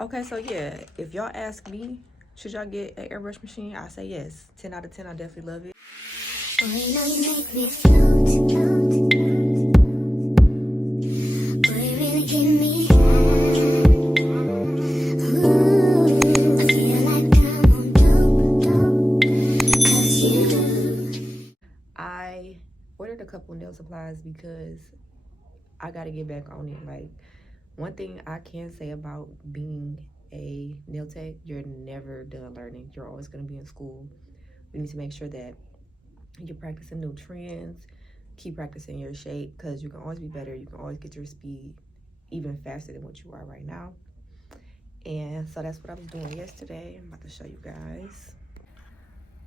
Okay, so yeah, if y'all ask me, should y'all get an airbrush machine? I say yes. 10 out of 10, I definitely love it. I ordered a couple nail supplies because I gotta get back on it. Like, one thing I can say about being a nail tech, you're never done learning. You're always gonna be in school. We need to make sure that you're practicing new trends, keep practicing your shape, because you can always be better. You can always get your speed even faster than what you are right now. And so that's what I was doing yesterday. I'm about to show you guys.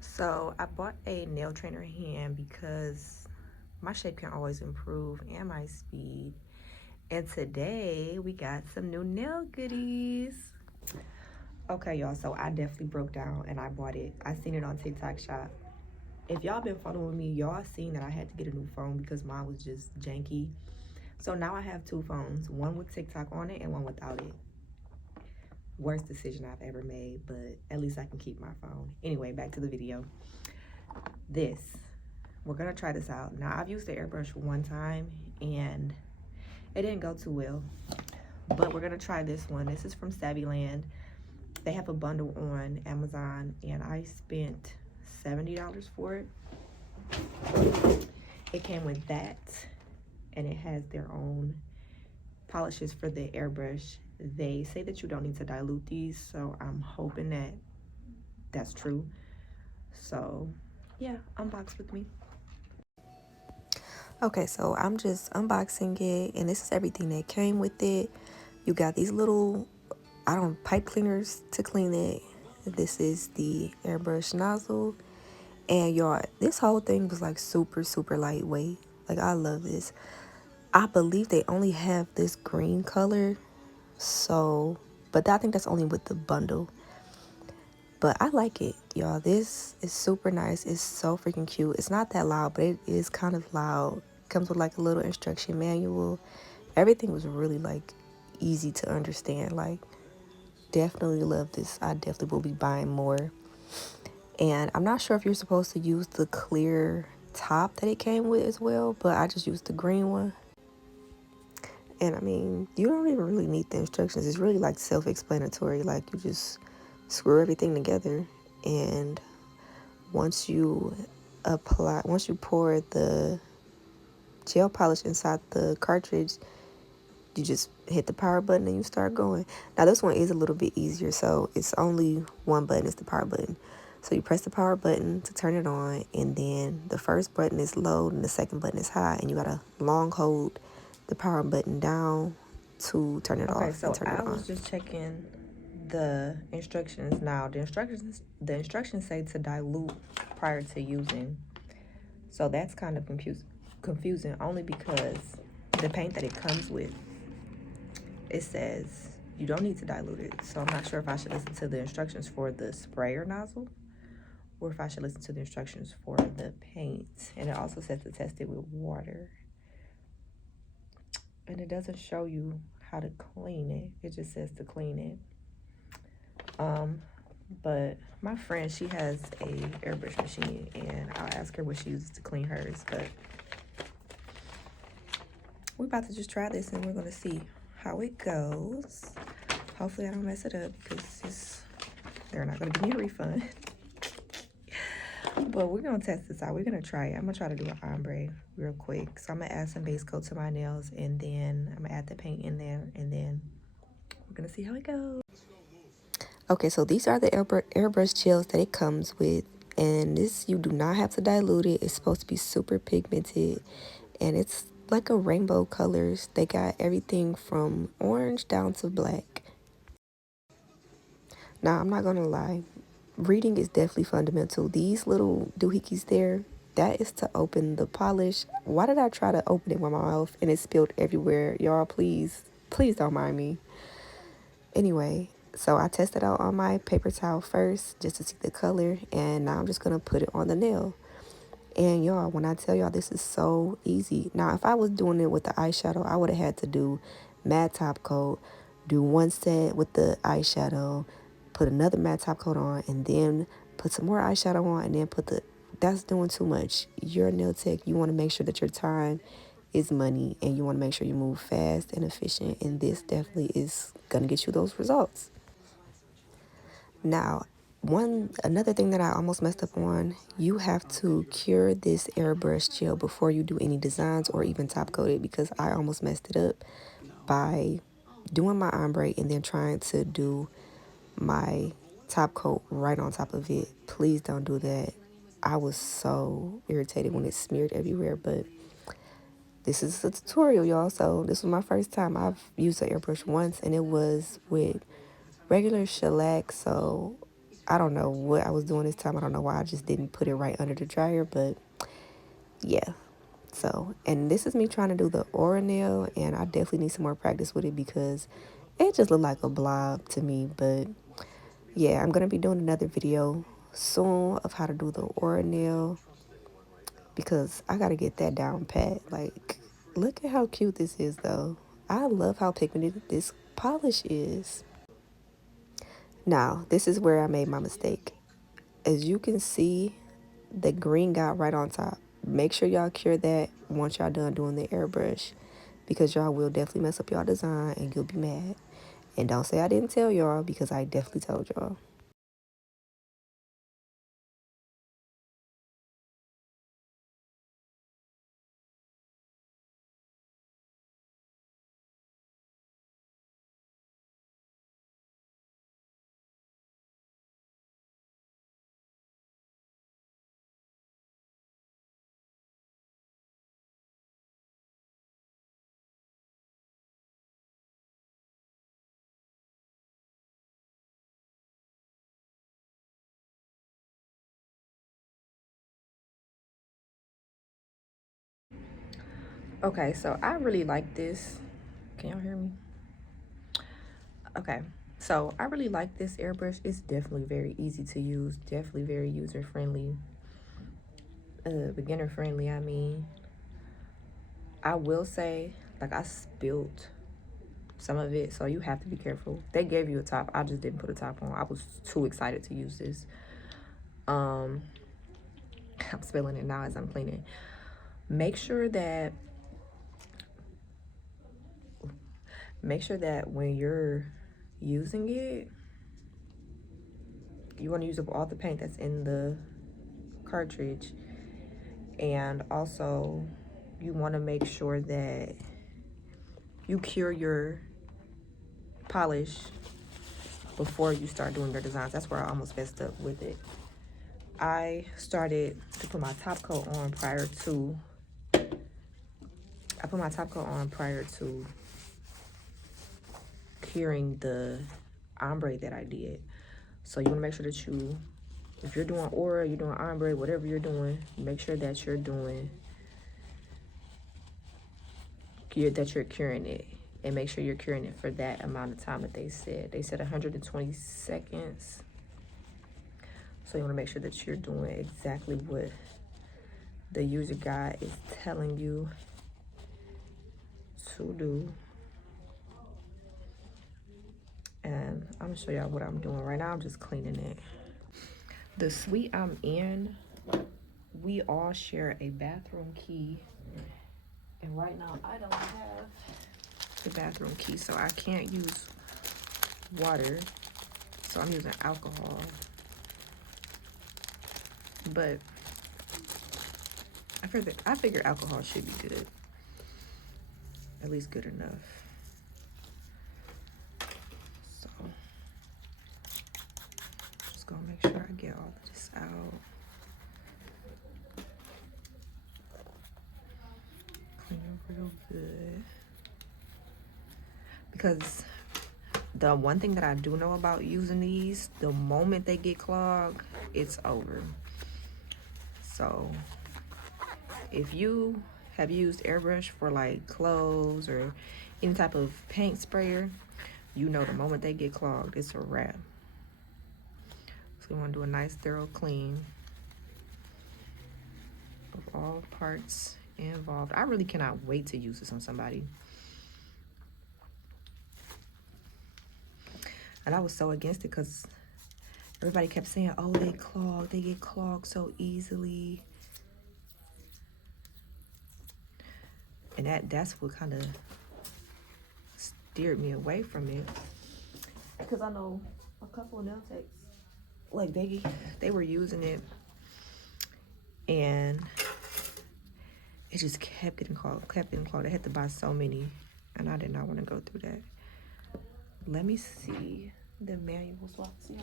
So I bought a nail trainer hand because my shape can always improve and my speed. And today we got some new nail goodies. Okay, y'all, so I definitely broke down and I bought it. I seen it on TikTok Shop. If y'all been following me, y'all seen that I had to get a new phone because mine was just janky. So now I have two phones, one with TikTok on it and one without it. Worst decision I've ever made, but at least I can keep my phone. Anyway, back to the video. We're gonna try this out. Now, I've used the airbrush one time and it didn't go too well, but we're gonna try this one. This is from Saviland. They have a bundle on Amazon and I spent $70 for it. It came with that and it has their own polishes for the airbrush. They say that you don't need to dilute these, so I'm hoping that that's true. So yeah, unbox with me. Okay, so I'm just unboxing it and this is everything that came with it. You got these little, pipe cleaners to clean it. This is the airbrush nozzle. And y'all, this whole thing was like super lightweight. Like, I love this. I believe they only have this green color. So, but I think that's only with the bundle. But I like it, y'all. This is super nice. It's so freaking cute. It's not that loud, but it is kind of loud. Comes with like a little instruction manual. Everything was really like easy to understand. Like, definitely love this. I definitely will be buying more. And I'm not sure if you're supposed to use the clear top that it came with as well, but I just used the green one. And I mean, you don't even really need the instructions. It's really like self-explanatory. Like, you just screw everything together, and once you pour the gel polish inside the cartridge, you just hit the power button and you start going. Now this one is a little bit easier, so it's only one button. It's the power button. So you press the power button to turn it on, and then the first button is low and the second button is high, and you gotta long hold the power button down to turn it off and turn it on. I was just checking the instructions now. The instructions say to dilute prior to using. So that's kind of confusing only because the paint that it comes with, it says you don't need to dilute it. So I'm not sure if I should listen to the instructions for the sprayer nozzle or if I should listen to the instructions for the paint. And it also says to test it with water. And it doesn't show you how to clean it. It just says to clean it. But my friend, she has a airbrush machine and I'll ask her what she uses to clean hers. But we're about to just try this and we're gonna see how it goes. Hopefully I don't mess it up because they're not gonna give me a refund. But we're gonna test this out. We're gonna try it. I'm gonna try to do an ombre real quick. So I'm gonna add some base coat to my nails and then I'm gonna add the paint in there and then we're gonna see how it goes. Okay, so these are the airbrush gels that it comes with, and this, you do not have to dilute it. It's supposed to be super pigmented, and it's like a rainbow colors. They got everything from orange down to black. Now, I'm not gonna lie, reading is definitely fundamental. These little doohickeys there, that is to open the polish. Why did I try to open it with my mouth and it spilled everywhere? Y'all, please don't mind me. Anyway, so I tested out on my paper towel first just to see the color, and now I'm just gonna put it on the nail. And y'all, when I tell y'all, this is so easy. Now, if I was doing it with the eyeshadow, I would have had to do matte top coat, do one set with the eyeshadow, put another matte top coat on, and then put some more eyeshadow on, and then put the, that's doing too much. You're a nail tech. You want to make sure that your time is money, and you want to make sure you move fast and efficient, and this definitely is going to get you those results. Now, another thing that I almost messed up on, you have to cure this airbrush gel before you do any designs or even top coat it, because I almost messed it up by doing my ombre and then trying to do my top coat right on top of it. Please don't do that. I was so irritated when it smeared everywhere, but this is a tutorial, y'all. So this was my first time. I've used the airbrush once, and it was with regular shellac. So I don't know what I was doing this time. I don't know why I just didn't put it right under the dryer, but yeah. So, and this is me trying to do the aura nail, and I definitely need some more practice with it because it just looked like a blob to me. But yeah, I'm gonna be doing another video soon of how to do the aura nail because I gotta get that down pat. Like, look at how cute this is though. I love how pigmented this polish is. Now, this is where I made my mistake. As you can see, the green got right on top. Make sure y'all cure that once y'all done doing the airbrush, because y'all will definitely mess up y'all design and you'll be mad. And don't say I didn't tell y'all, because I definitely told y'all. Okay, so I really like this. Can y'all hear me? Okay, so I really like this airbrush. It's definitely very easy to use, definitely very user friendly, beginner friendly. I mean, I will say, like, I spilled some of it, so you have to be careful. They gave you a top. I just didn't put a top on. I was too excited to use this. I'm spilling it now as I'm cleaning. Make sure that when you're using it, you want to use up all the paint that's in the cartridge, and also you want to make sure that you cure your polish before you start doing your designs. That's where I almost messed up with it. I started to put my top coat on prior to curing the ombre that I did. So you want to make sure that you, if you're doing aura, you're doing ombre, whatever you're doing, make sure that you're curing it, and make sure you're curing it for that amount of time that they said. They said 120 seconds. So you want to make sure that you're doing exactly what the user guide is telling you to do. And I'm gonna show y'all what I'm doing right now. I'm just cleaning it. The suite I'm in, we all share a bathroom key, and right now I don't have the bathroom key, so I can't use water, so I'm using alcohol. But I figure alcohol should be good, at least good enough. So just gonna make sure I get all of this out. Clean it real good. Because the one thing that I do know about using these, the moment they get clogged, it's over. So if you have used airbrush for like clothes or any type of paint sprayer, you know the moment they get clogged, it's a wrap. So we want to do a nice thorough clean of all parts involved. I really cannot wait to use this on somebody. And I was so against it because everybody kept saying, oh, they get clogged so easily. And that's what kind of steered me away from it. Because I know a couple of nail techs, like they were using it and it just kept getting clogged. I had to buy so many and I did not want to go through that. Let me see the manual so I can see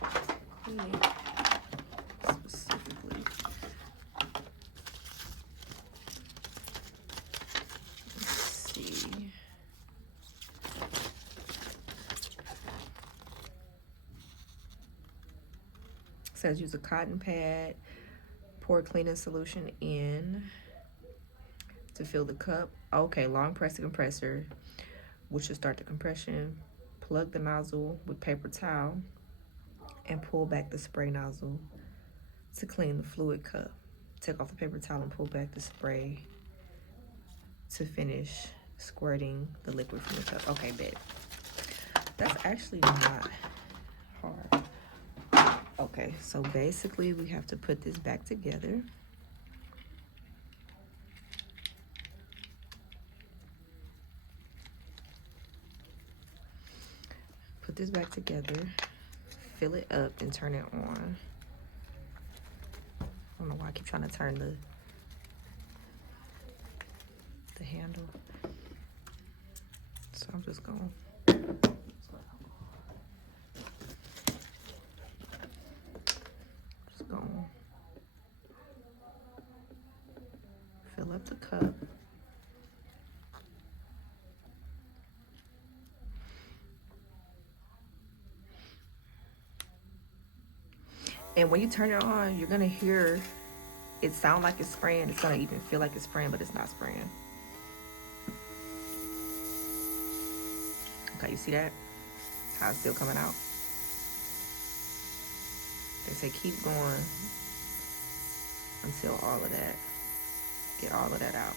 how to clean it specifically. Let's see. It says use a cotton pad, pour cleaning solution in to fill the cup. Okay, long press the compressor, which will start the compression. Plug the nozzle with paper towel and pull back the spray nozzle to clean the fluid cup. Take off the paper towel and pull back the spray to finish squirting the liquid from the cup. Okay, bet. That's actually not hard. Okay, so basically we have to put this back together. Put this back together, fill it up, and turn it on. I don't know why I keep trying to turn the handle. So I'm just going fill up the cup. And when you turn it on, you're gonna hear it sound like it's spraying. It's gonna even feel like it's spraying, but it's not spraying. Okay, you see that? How it's still coming out. They say keep going until all of that, get all of that out.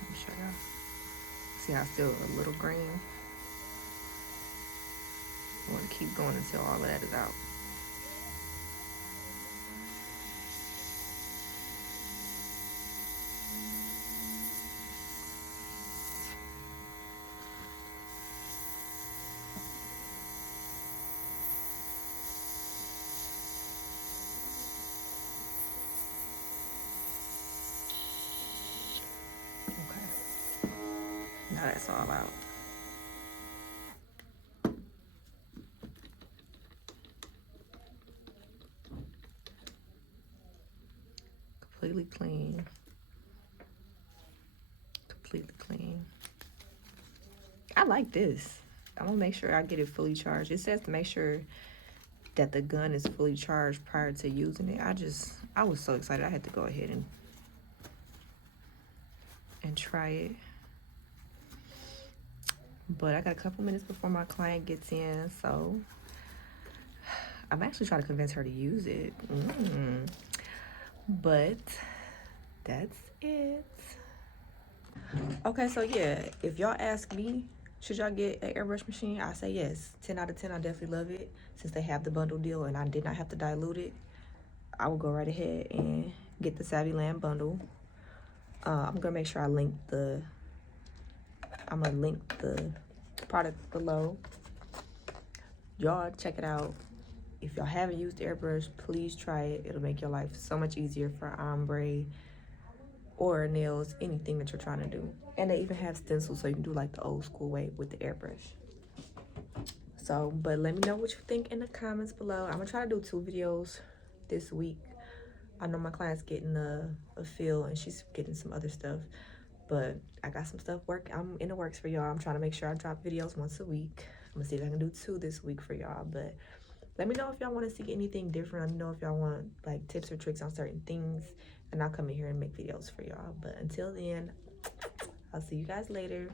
Let me show y'all. See how it's still a little green? I want to keep going until all of that is out. Okay. Now that's all out. Completely clean. Completely clean. I like this. I'm gonna make sure I get it fully charged. It says to make sure that the gun is fully charged prior to using it. I was so excited I had to go ahead and try it. But I got a couple minutes before my client gets in, so I'm actually trying to convince her to use it. But that's it. Okay, so yeah, if y'all ask me, should y'all get an airbrush machine? I say yes. 10 out of 10, I definitely love it. Since they have the bundle deal and I did not have to dilute it, I will go right ahead and get the Saviland bundle. I'm gonna make sure I'm gonna link the product below. Y'all check it out. If y'all haven't used airbrush, please try it. It'll make your life so much easier for ombre or nails, anything that you're trying to do. And they even have stencils, so you can do like the old school way with the airbrush. So, but let me know what you think in the comments below. I'm gonna try to do 2 videos this week. I know my client's getting a feel and she's getting some other stuff, but I got some stuff I'm in the works for y'all. I'm trying to make sure I drop videos once a week. I'm gonna see if I can do 2 this week for y'all, but let me know if y'all want to see anything different. Let me know if y'all want like tips or tricks on certain things, and I'll come in here and make videos for y'all. But until then, I'll see you guys later.